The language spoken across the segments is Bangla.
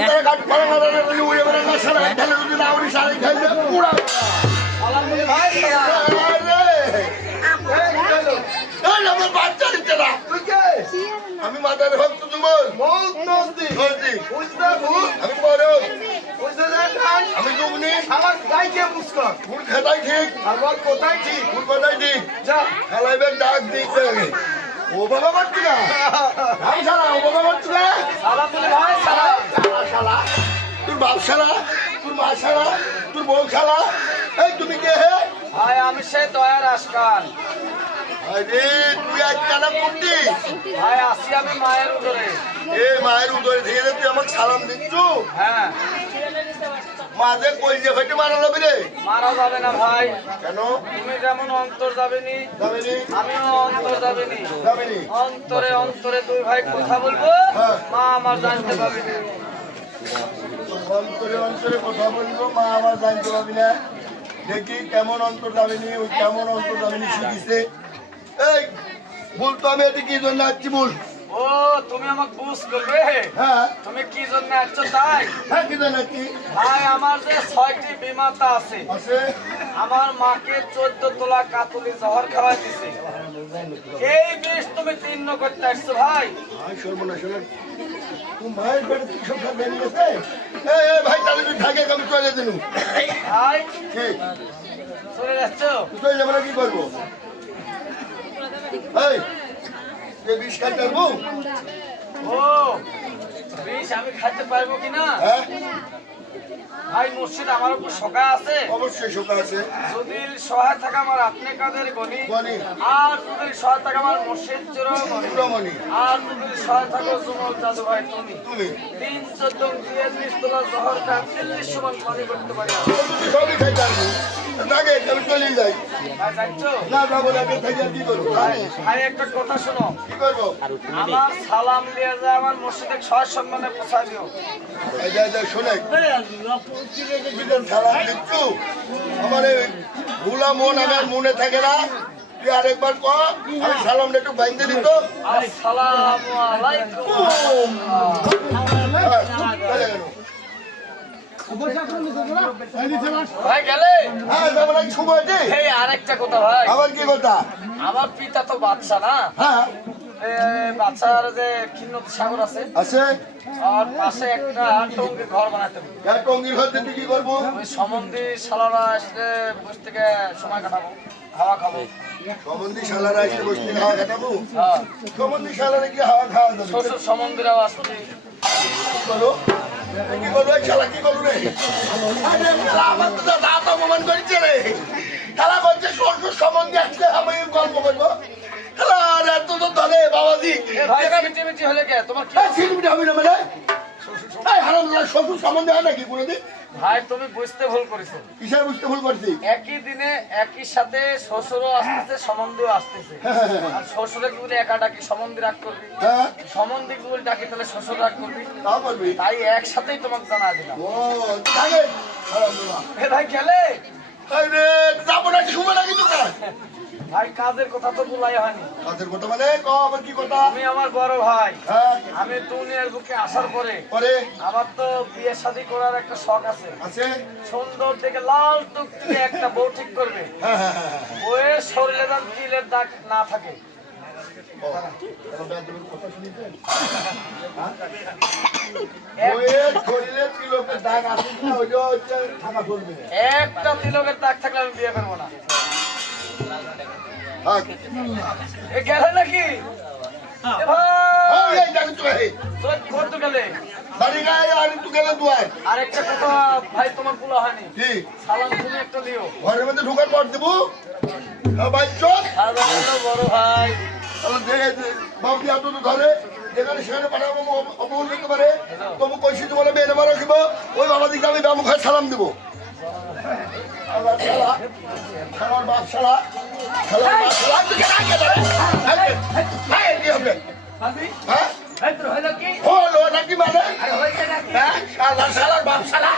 তারা কাট করে না রে উড়ে বেড়ে না সারা ঢালে যদি না উড়ি সারা খাইলে পুরা ভাই এই আমার বাচ্চা দিতে না তুই কে আমি মাদার ভক্ত তুমল মৌত নদী নদী বুঝতে ভূত আমি পরব বুঝতে দেখান আমি দুগুনি আমার গাইকে মুস্কান ফুল খেতাই ঠিক আমার কোথায় ঠিক ফুল কোথায় ঠিক যা খেলাইবেন ডাক দিতে ও বাবা করছি না আমি শালা ও বাবা করছি না সালাম বলে ভাই সালাম শালা তোর বাপ শালা তোর মা শালা তোর বউ শালা এই তুমি কে হে ভাই আমি সেই দয়ার আসকান আরে তুই আজ কেন করতি ভাই আসি আমি মায়ের উদরে এ মায়ের উদরে থেকে তুই আমাকে সালাম দিচ্ছ হ্যাঁ মাঝে কই যে হইতে মারা যাবে রে মারা যাবে না ভাই কেন তুমি যেমন অন্তর যাবেনি যাবে নি আমিও অন্তর যাবেনি যাবে নি অন্তরে অন্তরে দুই ভাই কথা বলবো হ্যাঁ। মা আমার জানতে পারবে না অন্তরে অন্তরে কথা বলবো মা আমার জানতে পারবি না দেখি কেমন অন্তর যাবে নি ওই কেমন অন্তর যাবে নি শিখিছে এই বল তো আমি এটি কি জন্য আসছি বল ও তুমি আমাকে বুঝ করবে হ্যাঁ তুমি কি জন্য আসছো তাই হ্যাঁ কি জন্য আসছি ভাই আমার যে 6টি বিমাতা আছে আছে আমার মাকে 14 তোলা কাতুলি জহর খাওয়াই দিছে এই বিষ তুমি তিন্ন করতে আসছো ভাই ভাই সর্বনাশ হলো তুমি ভাইয়ের পেটে কি সংসার বেরিয়ে গেছে এই ভাই তাহলে তুই থাকে আমি চলে দিনু ভাই কি চলে যাচ্ছ তুই চলে যাবো না কি করবো এই যে বিষ খাই পারবো ও বিষ আমি খাইতে পারবো কিনা হ্যাঁ ভাই মসজিদ আমার উপর সকা আছে অবশ্যই শোকা আছে যদি সহায় থাকা আমার আপনি কাদের গনি গনি। আর যদি সহায় থাকা আমার মসজিদ চোরমণি রমণী আর যদি সহায় থাকো জুমল জাদু ভাই তুমি তুমি 3 14 43 তোলা জহর কা 30 সমান মনে করতে পারি তুই সবই খাই পারবো লাগে আমি চলে যাই ভাই জানছো না যাবো না থেকে আর কি করবো ভাই একটা কথা শোনো কি করবো আমার সালাম দিয়ে যা আমার মসজিদে সহায় সম্মানে পৌঁছা দিও এই যা শোনে সালাম দিচ্ছু আমার এই ভুলা মন আমার মনে থাকে না তুই আরেকবার কর আমি সালামটা একটু বাইন্দে দিত আসসালামু আলাইকুম ভাই গেলে হ্যাঁ যাবো নাকি শুভ হয়েছে এই আরেকটা কথা ভাই আবার কি কথা আমার পিতা তো বাদশা না হ্যাঁ বাচ্চার যে ক্ষীণ সাগর আছে আছে আর পাশে একটা টঙ্গির ঘর বানাতে হবে এক টঙ্গির ঘর দিতে কি করবো ওই সম্বন্ধী শালারা আসলে বসে থেকে সময় কাটাবো খাওয়া খাবো সম্বন্ধী শালারা এসে বসতে খাওয়া কাটাবো হ্যাঁ সম্বন্ধী শালারা কি হাওয়া খাওয়া যাবে শ্বশুর সম্বন্ধীরাও আসছে কি করো কি করবো এই শালা কি করবো রে আরে শালা আমার তো দাঁত অপমান করেছে রে শালা বলছে শ্বশুর সম্বন্ধে আসলে আমি গল্প করবো শালা আরে এত তো ধরে বাবাজি এ ভাই মিটি মিটি হলে কে তোমার কি সিলমিটি হবে না মানে এই হারাম শ্বশুর সম্বন্ধে হয় নাকি কোনোদিন ভাই তুমি বুঝতে ভুল করেছো কিসের বুঝতে ভুল করছি একই দিনে একই সাথে শ্বশুরও আসতেছে সম্বন্ধীও আসতেছে আর শ্বশুরে কি বলে একা ডাকি সম্বন্ধী রাগ করবি হ্যাঁ সম্বন্ধী কি বলে ডাকি তাহলে শ্বশুর রাগ করবি তা করবি তাই একসাথেই তোমাকে জানা দিলাম ও থাকে আলহামদুলিল্লাহ এ ভাই গেলে আরে যাবো নাকি শুভ নাকি দোকান ভাই কাজের কথা তো বলাই হয়নি কাজের কথা মানে ক আবার কি কথা তুমি আমার বড় ভাই হ্যাঁ আমি দুনিয়ার বুকে আসার পরে পরে আমার তো বিয়ে শাদী করার একটা শখ আছে আছে সুন্দর দেখে লাল টুকটুকে একটা বউ ঠিক করবে হ্যাঁ হ্যাঁ হ্যাঁ ওয়ে শরীরে যেন তিলের দাগ না থাকে কথা শুনেছেন ওয়ের শরীরে তিলকের দাগ আছে না ওইটা হচ্ছে থাকা চলবে না একটা তিলকের দাগ থাকলে আমি বিয়ে করবো না থাক এ গেলে নাকি এ ভাই এই দেখো তো ভাই তোর কত গেলে বাড়ি গায়ে আর একটু গেলে দুয়ার আরেকটা কথা ভাই তোমার বলা হয়নি কি সালাম তুমি একটা দিও ঘরের মধ্যে ঢোকার পর দেবো ভাই চল সাধারণত বড় ভাই তাহলে দেখে বাবু এত তো ধরে যেখানে সেখানে পাঠাবো অপমান করতে পারে তবু কইছি তো বলে মেয়ে মারা রাখবো ওই বাবা দিকে আমি বামুখায় সালাম দেবো আবার শালা শালার বাপ শালা শালার বাপ শালা তুই কেন আগে ধরে? এই, কি হবে? হ্যাঁ? হলো নাকি মানে? হ্যাঁ? শালার বাপ শালা।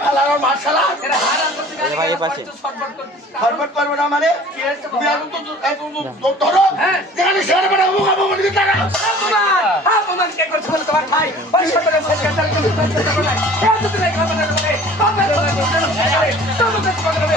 শালার আমার মার শালা এরা হারাম করতে গালি ভাই, এ গালাজ পাশে। করছো, ছটফট করছিস। খরবট করবে না মানে কি হয়েছে তুমি বাবা? এত ধরো হ্যাঁ। যেখানে শেয়ার পাঠাবো আমার দিকে টাকা অপমান! অপমান কে করছে বলে তোমার ভাই? পয়সা করে সরকার তার কাছে পয়সা দেবে না। কেউ যদি নাই খাবার দেবে না, তবে তোমরা দুজন মিলে তবে তো তোমাকে দেবে।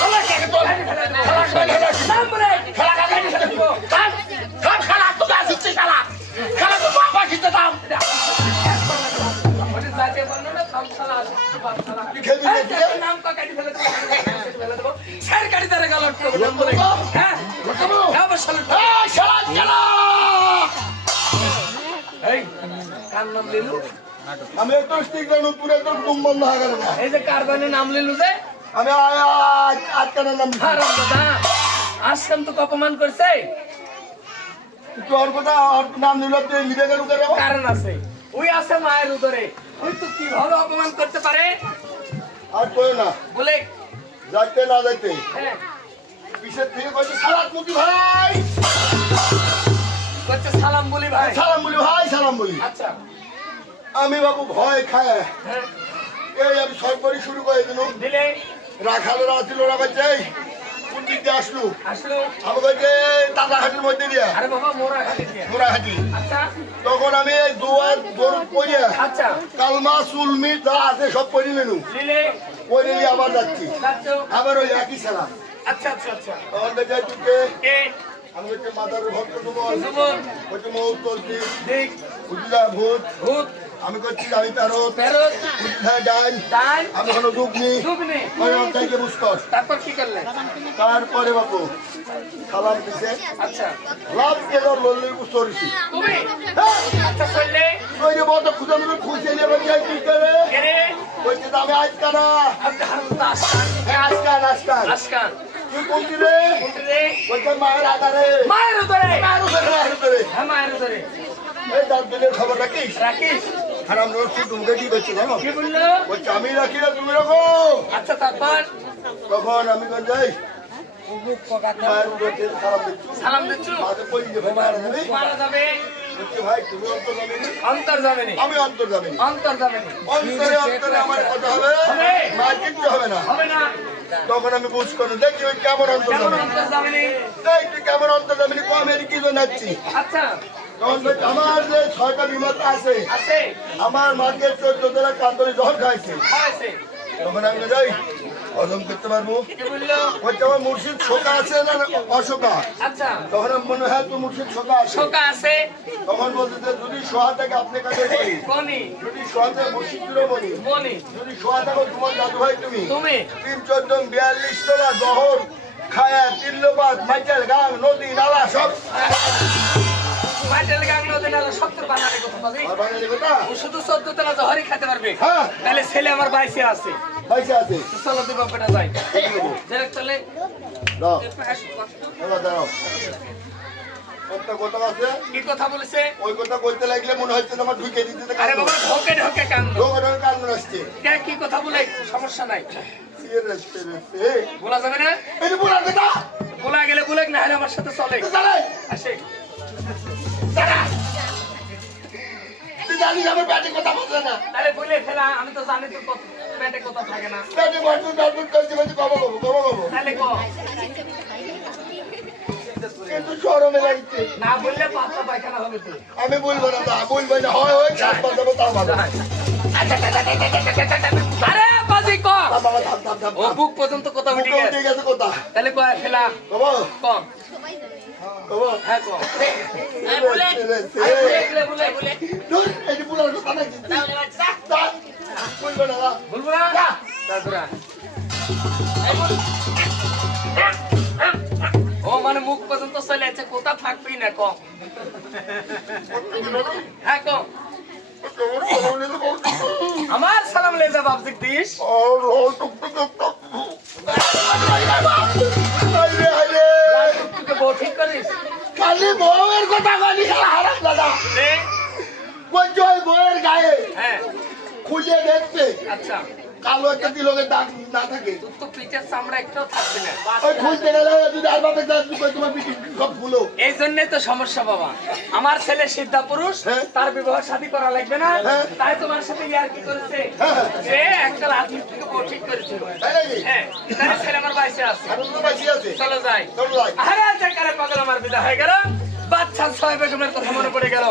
শালা কাকে তো নাম বলে। শালা কাকে তো কান শালা তো আসছে শালা শালা তো বাবা কিতে দাম ওটা জাতীয় বর্ণনা, থাম শালা, বাপ শালা। খেবি এই না জাতীয় নাম কাকে ফেলে দেবো, ফেলে দেবো। সরকারি দ্বারা গালট করবো, নাম বলে। হ্যাঁ? লটাবো হ্যাঁ, বস শালা। এই শালা শালা এই, কার নাম লিলু? আমি একটু স্টিক লাইন পুরো একদম ঘুম বন্ধ হয়ে গেল না এই যে কারবানের নাম লিলু যে আমি আজকালের নাম হারাম দাদা আজকাল তো অপমান করছে, তোর কথা আর নাম নিল তুই লিখে গেল কেন কারণ আছে। ওই আছে মায়ের উদরে, ওই তো কিভাবে অপমান করতে পারে আর কই না বলে। যাইতে না যাইতে হ্যাঁ, পিছের থেকে কইছে সালাত মুতি ভাই করছে সালাম বলি ভাই। সালাম বলি ভাই সালাম বলি আচ্ছা, আমি বাবু ভয় খায় হ্যাঁ, এই আমি সরকারি শুরু করে দিল দিলে রাখালেরা ছিল ওরা কাছে কোন দিক দিয়ে আসলো আসলো। আমি কইছে দাদাঘাটের মধ্যে দিয়া আরে বাবা মোরা খালি দিয়ে। ঘোড়াঘাটি আচ্ছা, তখন আমি এই দুয়ার দৌড় পড়ে আচ্ছা, কালমা চুলমি যা আছে সব পড়ে নিলু দিলে পড়ে নিয়ে আবার যাচ্ছি যাচ্ছ। আবার ওই একই সালাম আচ্ছা, আচ্ছা, আচ্ছা। তখন দেখে তুকে কে? আমি হচ্ছে মাদার ভক্ত তোমার সুমন, হচ্ছে মৌত করছি দিক, বুঝলা ভূত ভূত, আমি করছি আমি ফেরত ফেরত, বুঝলা ডান ডান, আমি কোনো দুঃখ নেই দুগ্নি। থেকে বুঝতস তারপর কি করলে? তারপরে বাবু সালাম দিছে আচ্ছা, লাভ গেল লল্লির কুস্তরিছি তুমি? আচ্ছা, করলে? ওই যে বড় খুঁজে আমি খুঁজে নিয়ে যাই কি করে কে রে? বলছে তো আমি আজকা না আপনি হারুদা আসকান। আজকান আজকান আসকান। তুই কোনটি রে কোনটি রে? বলছে মায়ের আধারে মায়ের উদরে। মায়ের উদরে হ্যাঁ, মায়ের উদরে। এই দাঁত দিনের খবর রাখিস রাখিস? হারাম রোজ তুমি কি করছো জানো কি বললো? বলছে আমি রাখি না তুমি রাখো আচ্ছা, তারপর? তখন আমি কোন যাই মায়ের উদরে খারাপ দিচ্ছ সালাম দিচ্ছ? মাঝে পড়ি যাবে মায়ের যাবে মারা যাবে? বলছে ভাই তুমি অন্তর যাবে না? অন্তর যাবে নি। আমি অন্তর যাবে না। অন্তর যাবে নি। অন্তরে অন্তরে আমার কথা হবে হবে। মা কিচ্ছু হবে না হবে না। তখন আমি বুঝ করে দেখি ওই কেমন অন্তর কেমন যাবে অন্তর যাবে নি? এই তুই কেমন অন্তর যাবে কম এর কি জন্য যাচ্ছি আচ্ছা, তখন বলছে, আমার যে 6টা বিমাত আছে আছে, আমার মাকে 14 জেলা কান্তরে জল খাইছে হয়েছে। তখন আমি যাই হজম করতে পারবো কি বললো? বলছে আমার মুর্শিদ শোকা আছে না অশোকা আচ্ছা, তখন আমি মনে হয় তো মুর্শিদ শোকা আছে শোকা আছে। তখন বলছে যে যদি সোহা থেকে আপনি কাছে করি কোনি? যদি সোহা থেকে মুর্শিদ বলি বনি? যদি সোহা থাকো তোমার দাদু ভাই তুমি তুমি? 3-14-42 তলা দহর খায়া তিল্লবাদ মাইকেল গাং নদী নালা সব মাইটেল গাং নদী নালা 70 বানারে কথা বলি। আর বাঙালি কথা ও শুধু 14 তলা জহরি খেতে পারবে। হ্যাঁ তাহলে ছেলে আমার বাইসে আছে। পয়সা আছে তো চলো দুই বাপটা যাই। দেখ চলে। দাও দাও দাও একটা কথা আছে কি কথা বলেছে? ওই কথা কইতে লাগলে মনে হচ্ছে আমার ঢুকে দিতে আরে বাবা ঢোকে ঢোকে কান্দ। ঢোকে কান্দন আসছে কে কি কথা বলে সমস্যা নাই। এই বলা যাবে না? পুরা কথা বলা গেলে বলে না হলে আমার সাথে চলে। চলে আসে। তুই জানিস আমার পেটে কথা বলছে না তাহলে বলে ফেলা আমি তো জানি তো পেটে কথা থাকে না। পেটে বর্তন দর্পণ করছে বলছে কবো তাহলে ক কিন্তু সরমে লাগছে না বললে পাতলা পায়খানা হবে তো। আমি বলবো না বলবো না হয় হয় চাপ বাজাবো তাও ভালো আরে বাজি ক বাবা থাম থাম থাম ও বুক পর্যন্ত কথা উঠে বুকে গেছে। উঠে গেছে কথা তাহলে ক ফেলা কবো ক কবো হ্যাঁ ক বলে বলে ধুর, এই যে পুরার কথা নাকি বলবো না বলবো না তারপরে ও মানে মুখ পর্যন্ত চলে যাচ্ছে কোথা থাকবি না কম হ্যাঁ কম আমার সালাম লে যা বাপ দিস বউ ঠিক করিস খালি বউয়ের কথা বলি হারাম দাদা রে? বলছে ওই বউয়ের গায়ে হ্যাঁ খুলে দেখতে আচ্ছা কালো একটা তিলকের দাগ না থাকে তোর তো পিঠের চামড়া একটাও থাকবে না। ওই খুলতে গেলে যদি আর বাপের দাঁত তোমার পিঠে সব ফুলো এই জন্যই তো সমস্যা বাবা। আমার ছেলে সিদ্ধা পুরুষ, হ্যাঁ। তার বিবাহ শাদী করা লাগবে না, হ্যাঁ। তাই তোমার সাথে ইয়ার কি করেছে হ্যাঁ। সে একটা আত্মীয় থেকে বউ ঠিক করেছিল। তাই নাকি হ্যাঁ, তাই ছেলে আমার বাইসে আছে। আর অন্য বাঁচিয়ে আছে চলো যাই। চলো যাই আরে আচ্ছা কারে পাগল আমার বিদা হয়ে গেল। বাচ্চা ছয় বেগমের কথা মনে পড়ে গেল।